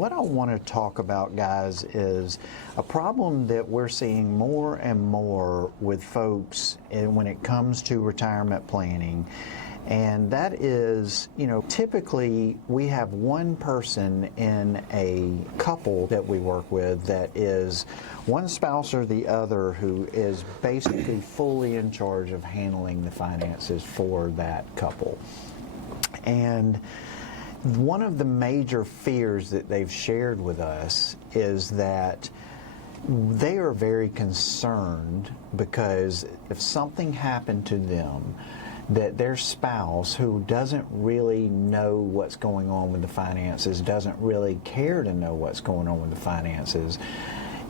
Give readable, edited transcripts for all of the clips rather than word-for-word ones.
what I want to talk about, guys, is a problem that we're seeing more and more with folks when it comes to retirement planning. And that is, typically we have one person in a couple that we work with that is one spouse or the other who is basically fully in charge of handling the finances for that couple. And one of the major fears that they've shared with us is that they are very concerned because if something happened to them, that their spouse, who doesn't really know what's going on with the finances, doesn't really care to know what's going on with the finances,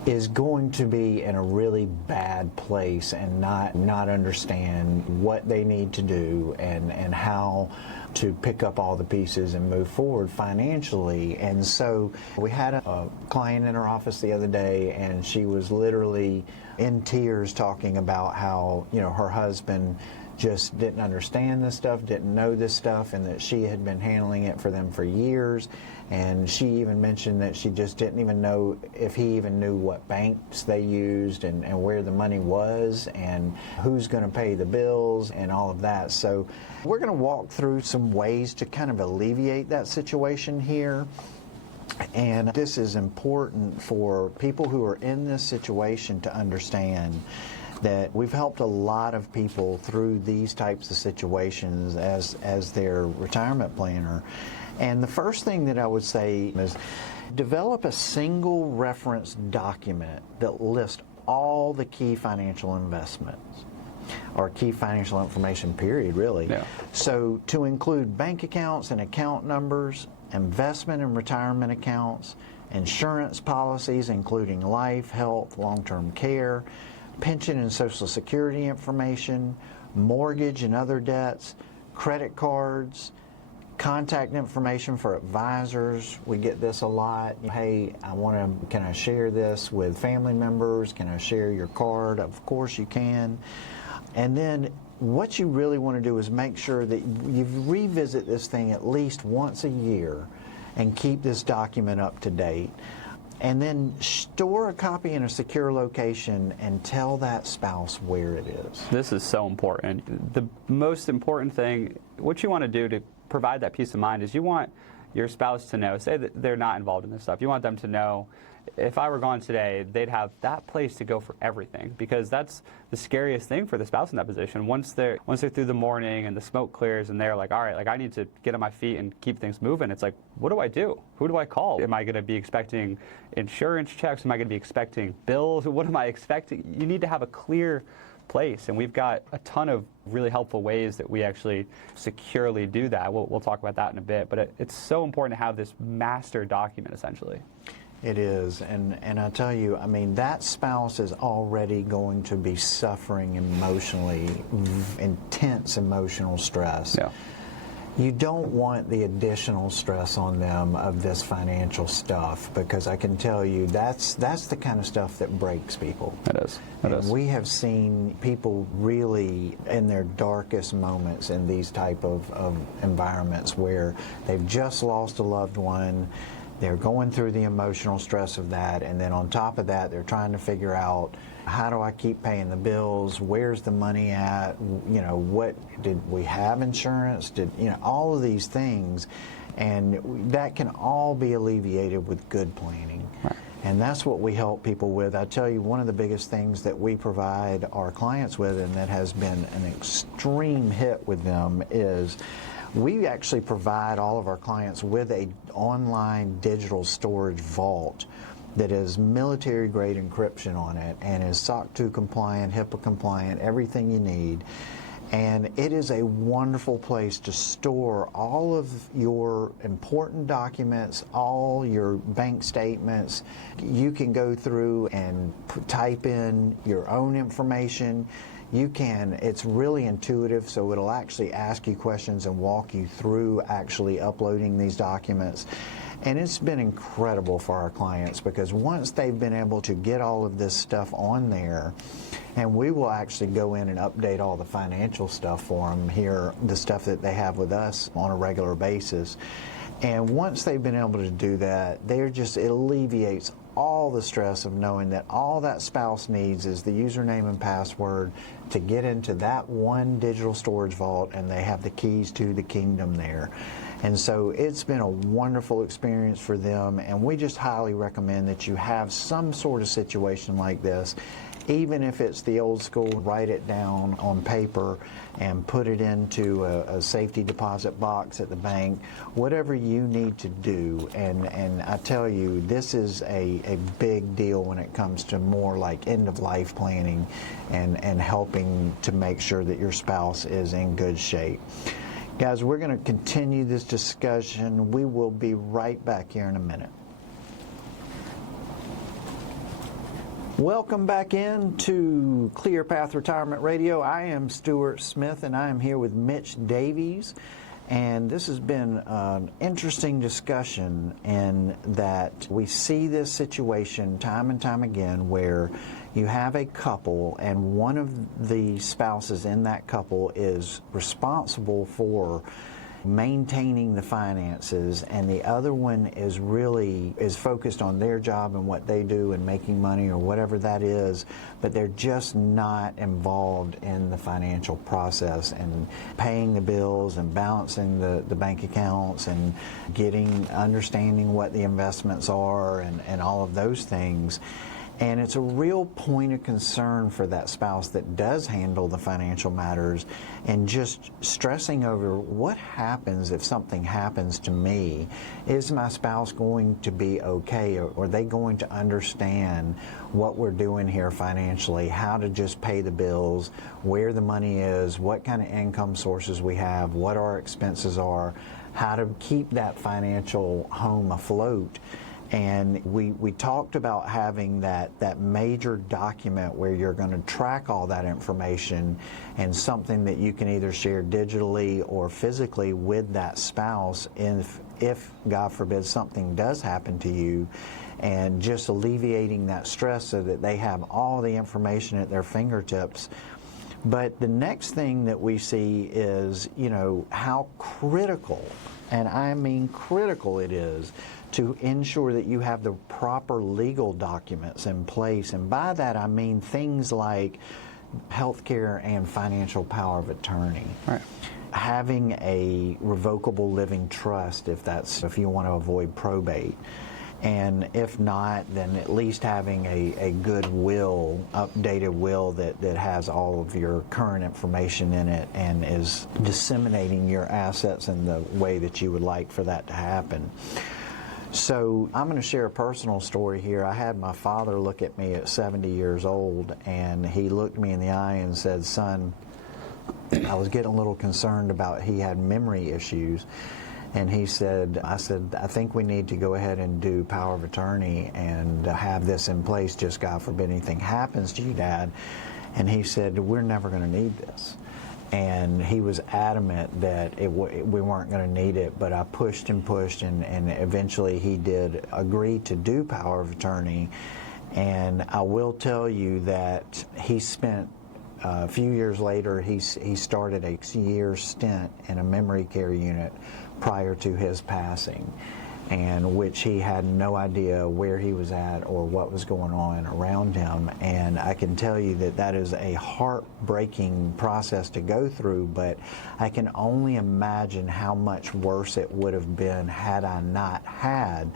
is going to be in a really bad place and not understand what they need to do and how to pick up all the pieces and move forward financially. And so we had a client in our office the other day, and she was literally in tears talking about how, her husband just didn't understand this stuff, didn't know this stuff, and that she had been handling it for them for years. And she even mentioned that she just didn't even know if he even knew what banks they used and where the money was and who's going to pay the bills and all of that. So we're going to walk through some ways to kind of alleviate that situation here. And this is important for people who are in this situation to understand that we've helped a lot of people through these types of situations as their retirement planner. And the first thing that I would say is develop a single reference document that lists all the key financial investments or key financial information, period, really. Yeah. So to include bank accounts and account numbers, investment and retirement accounts, insurance policies including life, health, long-term care, pension and Social Security information, mortgage and other debts, credit cards, contact information for advisors. We get this a lot. Hey, can I share this with family members? Can I share your card? Of course you can. And then what you really want to do is make sure that you revisit this thing at least once a year and keep this document up to date. And then store a copy in a secure location and tell that spouse where it is. This is so important. The most important thing, what you want to do to provide that peace of mind is you want your spouse to know, say that they're not involved in this stuff, you want them to know, if I were gone today, they'd have that place to go for everything, because that's the scariest thing for the spouse in that position. Once they're through the morning and the smoke clears and they're like, all right, I need to get on my feet and keep things moving, it's like, what do I do? Who do I call? Am I going to be expecting insurance checks? Am I going to be expecting bills? What am I expecting? You need to have a clear place, and we've got a ton of really helpful ways that we actually securely do that. We'll talk about that in a bit, but it's so important to have this master document, essentially. It is, and I tell you, that spouse is already going to be suffering emotionally, intense emotional stress. Yeah. You don't want the additional stress on them of this financial stuff, because I can tell you that's the kind of stuff that breaks people. It is. It is. We have seen people really in their darkest moments in these type of environments where they've just lost a loved one. They're going through the emotional stress of that, and then on top of that, they're trying to figure out, how do I keep paying the bills? Where's the money at? What did we have insurance? All of these things, and that can all be alleviated with good planning. Right. And that's what we help people with. I tell you, one of the biggest things that we provide our clients with, and that has been an extreme hit with them, is we actually provide all of our clients with an online digital storage vault that is military-grade encryption on it and is SOC 2 compliant, HIPAA compliant, everything you need. And it is a wonderful place to store all of your important documents, all your bank statements. You can go through and type in your own information. It's really intuitive, so it'll actually ask you questions and walk you through actually uploading these documents. And it's been incredible for our clients, because once they've been able to get all of this stuff on there, and we will actually go in and update all the financial stuff for them here, the stuff that they have with us on a regular basis. And once they've been able to do that, it alleviates all the stress of knowing that all that spouse needs is the username and password to get into that one digital storage vault, and they have the keys to the kingdom there. And so it's been a wonderful experience for them, and we just highly recommend that you have some sort of situation like this. Even if it's the old school, write it down on paper and put it into a safety deposit box at the bank, whatever you need to do. And I tell you, this is a big deal when it comes to more like end-of-life planning and helping to make sure that your spouse is in good shape. Guys, we're going to continue this discussion. We will be right back here in a minute. Welcome back into ClearPath Retirement Radio. I am Stewart Smith, and I am here with Mitch Davies. And this has been an interesting discussion in that we see this situation time and time again where you have a couple and one of the spouses in that couple is responsible for maintaining the finances, and the other one is focused on their job and what they do and making money or whatever that is, but they're just not involved in the financial process and paying the bills and balancing the bank accounts and understanding what the investments are and all of those things. And it's a real point of concern for that spouse that does handle the financial matters and just stressing over what happens if something happens to me. Is my spouse going to be okay? Or are they going to understand what we're doing here financially, how to just pay the bills, where the money is, what kind of income sources we have, what our expenses are, how to keep that financial home afloat? And we talked about having that major document where you're going to track all that information and something that you can either share digitally or physically with that spouse if God forbid something does happen to you, and just alleviating that stress so that they have all the information at their fingertips. But the next thing that we see is, how critical, and I mean critical it is, to ensure that you have the proper legal documents in place. And by that I mean things like healthcare and financial power of attorney. Right. Having a revocable living trust if you want to avoid probate. And if not, then at least having a good will, updated will that has all of your current information in it and is disseminating your assets in the way that you would like for that to happen. So I'm going to share a personal story here. I had my father look at me at 70 years old, and he looked me in the eye and said, "Son," I was getting a little concerned about he had memory issues. And I said, I think we need to go ahead and do power of attorney and have this in place, just God forbid anything happens to you, Dad. And he said, "We're never going to need this." And he was adamant that we weren't going to need it, but I pushed and eventually he did agree to do power of attorney. And I will tell you that he spent a few years later, he started a year stint in a memory care unit prior to his passing, and which he had no idea where he was at or what was going on around him. And I can tell you that is a heartbreaking process to go through, but I can only imagine how much worse it would have been had I not had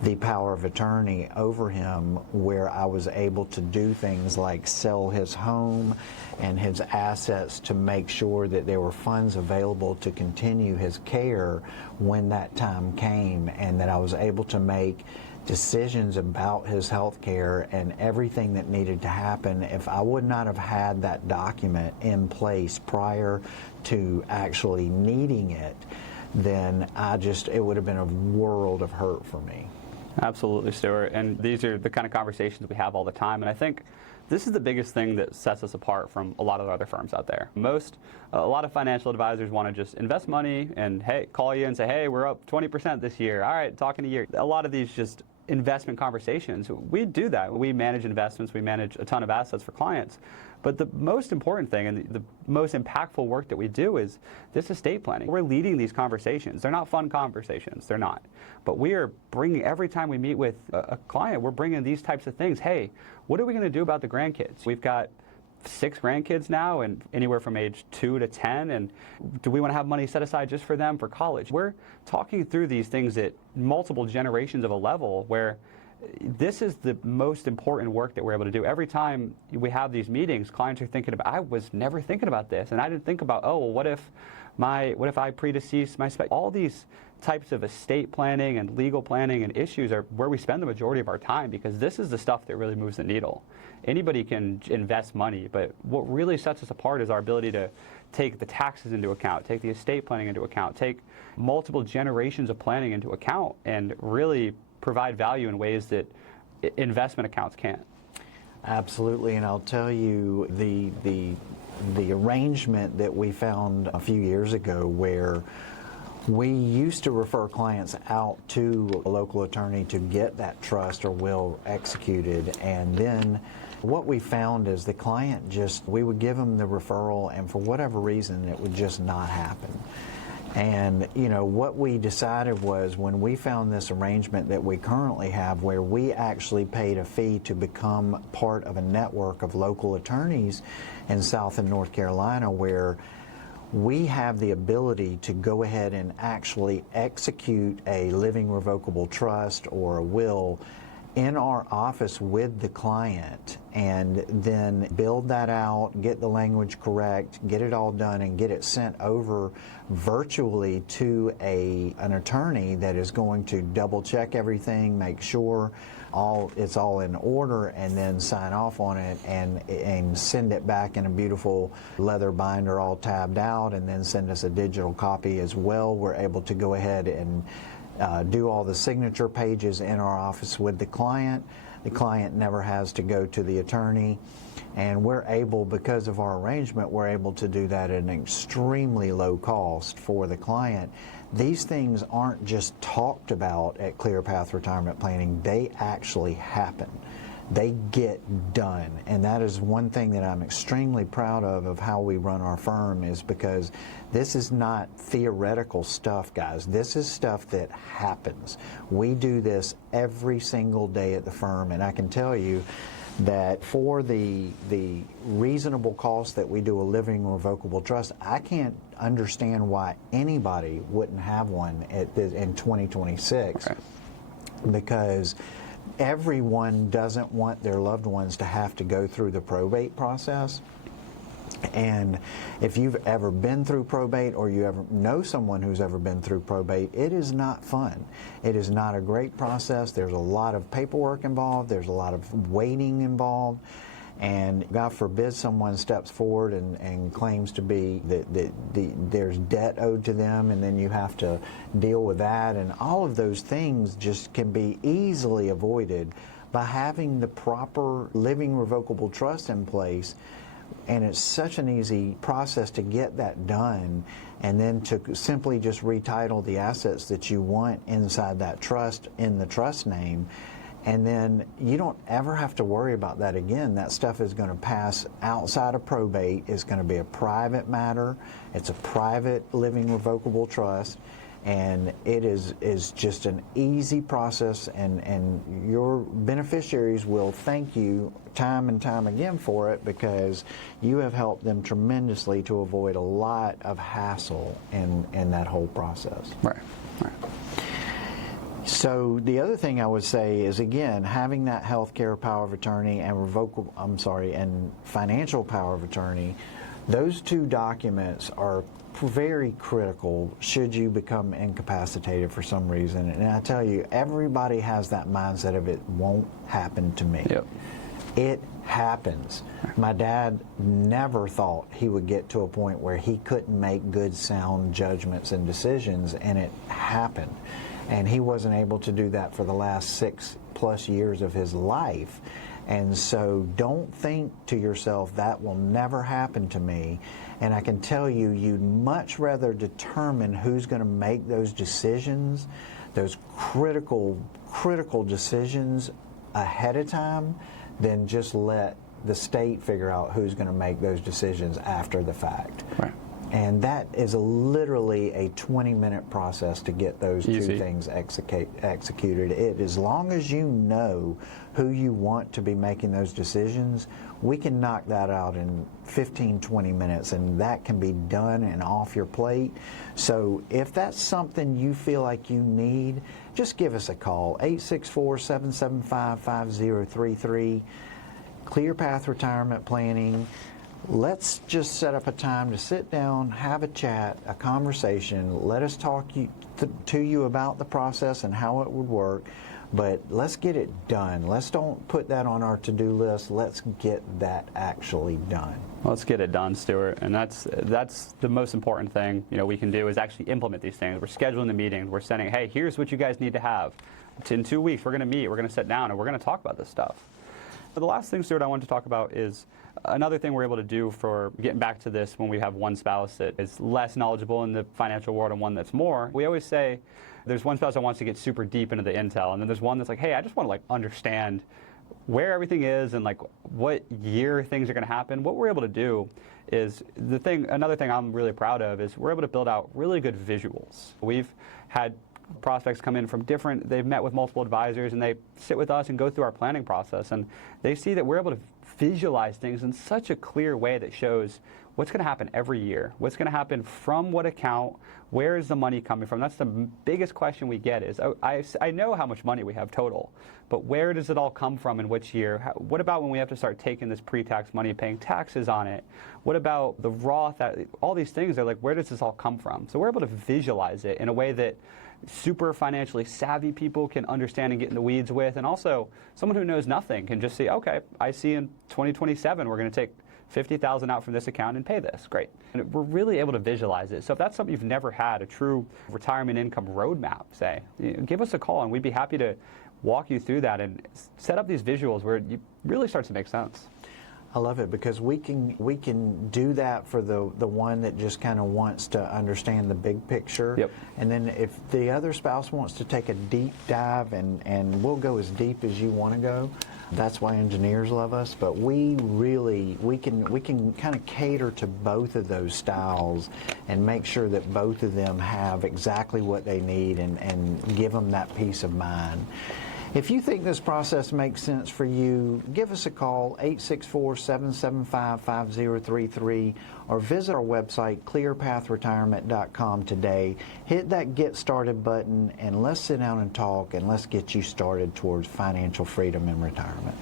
the power of attorney over him, where I was able to do things like sell his home and his assets to make sure that there were funds available to continue his care when that time came, and that I was able to make decisions about his health care and everything that needed to happen. If I would not have had that document in place prior to actually needing it, then it would have been a world of hurt for me. Absolutely, Stewart. And these are the kind of conversations we have all the time. And I think this is the biggest thing that sets us apart from a lot of other firms out there. A lot of financial advisors want to just invest money and, hey, call you and say, "Hey, we're up 20% this year. All right, talk in a year." A lot of these just investment conversations. We do that. We manage investments. We manage a ton of assets for clients. But the most important thing and the most impactful work that we do is this estate planning. We're leading these conversations. They're not fun conversations. They're not. But we are bringing, every time we meet with a client, we're bringing these types of things. Hey, what are we going to do about the grandkids? We've got 6 grandkids now, and anywhere from age 2 to 10, and do we want to have money set aside just for them for college? We're talking through these things at multiple generations of a level where this is the most important work that we're able to do. Every time we have these meetings, clients are thinking about, I was never thinking about this, and I didn't think about, oh, well, what if I predeceased my spouse? All these types of estate planning and legal planning and issues are where we spend the majority of our time, because this is the stuff that really moves the needle. Anybody can invest money, but what really sets us apart is our ability to take the taxes into account, take the estate planning into account, take multiple generations of planning into account, and really provide value in ways that investment accounts can't. Absolutely, and I'll tell you the arrangement that we found a few years ago where we used to refer clients out to a local attorney to get that trust or will executed, and then what we found is the client we would give them the referral, and for whatever reason it would just not happen. And what we decided was, when we found this arrangement that we currently have where we actually paid a fee to become part of a network of local attorneys in South and North Carolina, where we have the ability to go ahead and actually execute a living revocable trust or a will in our office with the client, and then build that out, get the language correct, get it all done, and get it sent over virtually to an attorney that is going to double check everything, make sure it's all in order, and then sign off on it and send it back in a beautiful leather binder all tabbed out, and then send us a digital copy as well. We're able to go ahead and do all the signature pages in our office with the client. The client never has to go to the attorney, and we're able, because of our arrangement, we're able to do that at an extremely low cost for the client. These things aren't just talked about at ClearPath Retirement Planning, they actually happen. They get done, and that is one thing that I'm extremely proud of how we run our firm, is because this is not theoretical stuff, guys. This is stuff that happens. We do this every single day at the firm, and I can tell you that for the reasonable cost that we do a living revocable trust, I can't understand why anybody wouldn't have one in 2026, okay. Because everyone doesn't want their loved ones to have to go through the probate process. And if you've ever been through probate, or you ever know someone who's ever been through probate, it is not fun. It is not a great process. There's a lot of paperwork involved. There's a lot of waiting involved. And God forbid someone steps forward and claims to be that there's debt owed to them, and then you have to deal with that. And all of those things just can be easily avoided by having the proper living revocable trust in place. And it's such an easy process to get that done, and then to simply just retitle the assets that you want inside that trust in the trust name. And then you don't ever have to worry about that again. That stuff is going to pass outside of probate. It's going to be a private matter. It's a private living revocable trust. And it is just an easy process, and your beneficiaries will thank you time and time again for it, because you have helped them tremendously to avoid a lot of hassle in that whole process. Right. So the other thing I would say is, again, having that healthcare power of attorney and financial power of attorney, those two documents are very critical should you become incapacitated for some reason. And I tell you, everybody has that mindset of it won't happen to me. Yep. It happens. My dad never thought he would get to a point where he couldn't make good, sound judgments and decisions, and it happened. And he wasn't able to do that for the last 6+ years of his life. And so don't think to yourself, that will never happen to me. And I can tell you, you'd much rather determine who's going to make those decisions those critical decisions ahead of time than just let the state figure out who's going to make those decisions after the fact. Right. And that is literally a 20-minute process to get those Easy. two things executed. As long as you know who you want to be making those decisions, we can knock that out in 15, 20 minutes, and that can be done and off your plate. So if that's something you feel like you need, just give us a call, 864-775-5033, ClearPath Retirement Planning. Let's just set up a time to sit down, have a chat, a conversation. Let us talk to you about the process and how it would work. But let's get it done. Let's don't put that on our to-do list. Let's get that actually done. Let's get it done, Stewart. And that's the most important thing we can do is actually implement these things. We're scheduling the meetings. We're saying, hey, here's what you guys need to have. In 2 weeks, we're going to meet. We're going to sit down and we're going to talk about this stuff. But the last thing, Stewart, I wanted to talk about is another thing we're able to do for getting back to this when we have one spouse that is less knowledgeable in the financial world and one that's more. We always say there's one spouse that wants to get super deep into the intel, and then there's one that's like, hey, I just want to understand where everything is and what year things are going to happen. What we're able to do is another thing I'm really proud of is we're able to build out really good visuals. We've had prospects come in from they've met with multiple advisors and they sit with us and go through our planning process, and they see that we're able to visualize things in such a clear way that shows what's going to happen every year, what's going to happen from what account, where is the money coming from. That's the biggest question we get is, I know how much money we have total, but where does it all come from in which year? What about when we have to start taking this pre-tax money and paying taxes on it? What about the Roth? All these things are where does this all come from? So we're able to visualize it in a way that super financially savvy people can understand and get in the weeds with, and also someone who knows nothing can just see, okay, I see in 2027 we're going to take $50,000 out from this account and pay this. Great. And we're really able to visualize it. So if that's something you've never had, a true retirement income roadmap, say, give us a call and we'd be happy to walk you through that and set up these visuals where it really starts to make sense. I love it because we can do that for the one that just kind of wants to understand the big picture. Yep. And then if the other spouse wants to take a deep dive, and we'll go as deep as you want to go. That's why engineers love us. But we can kind of cater to both of those styles and make sure that both of them have exactly what they need and give them that peace of mind. If you think this process makes sense for you, give us a call, 864-775-5033, or visit our website, clearpathretirement.com today. Hit that Get Started button, and let's sit down and talk, and let's get you started towards financial freedom in retirement.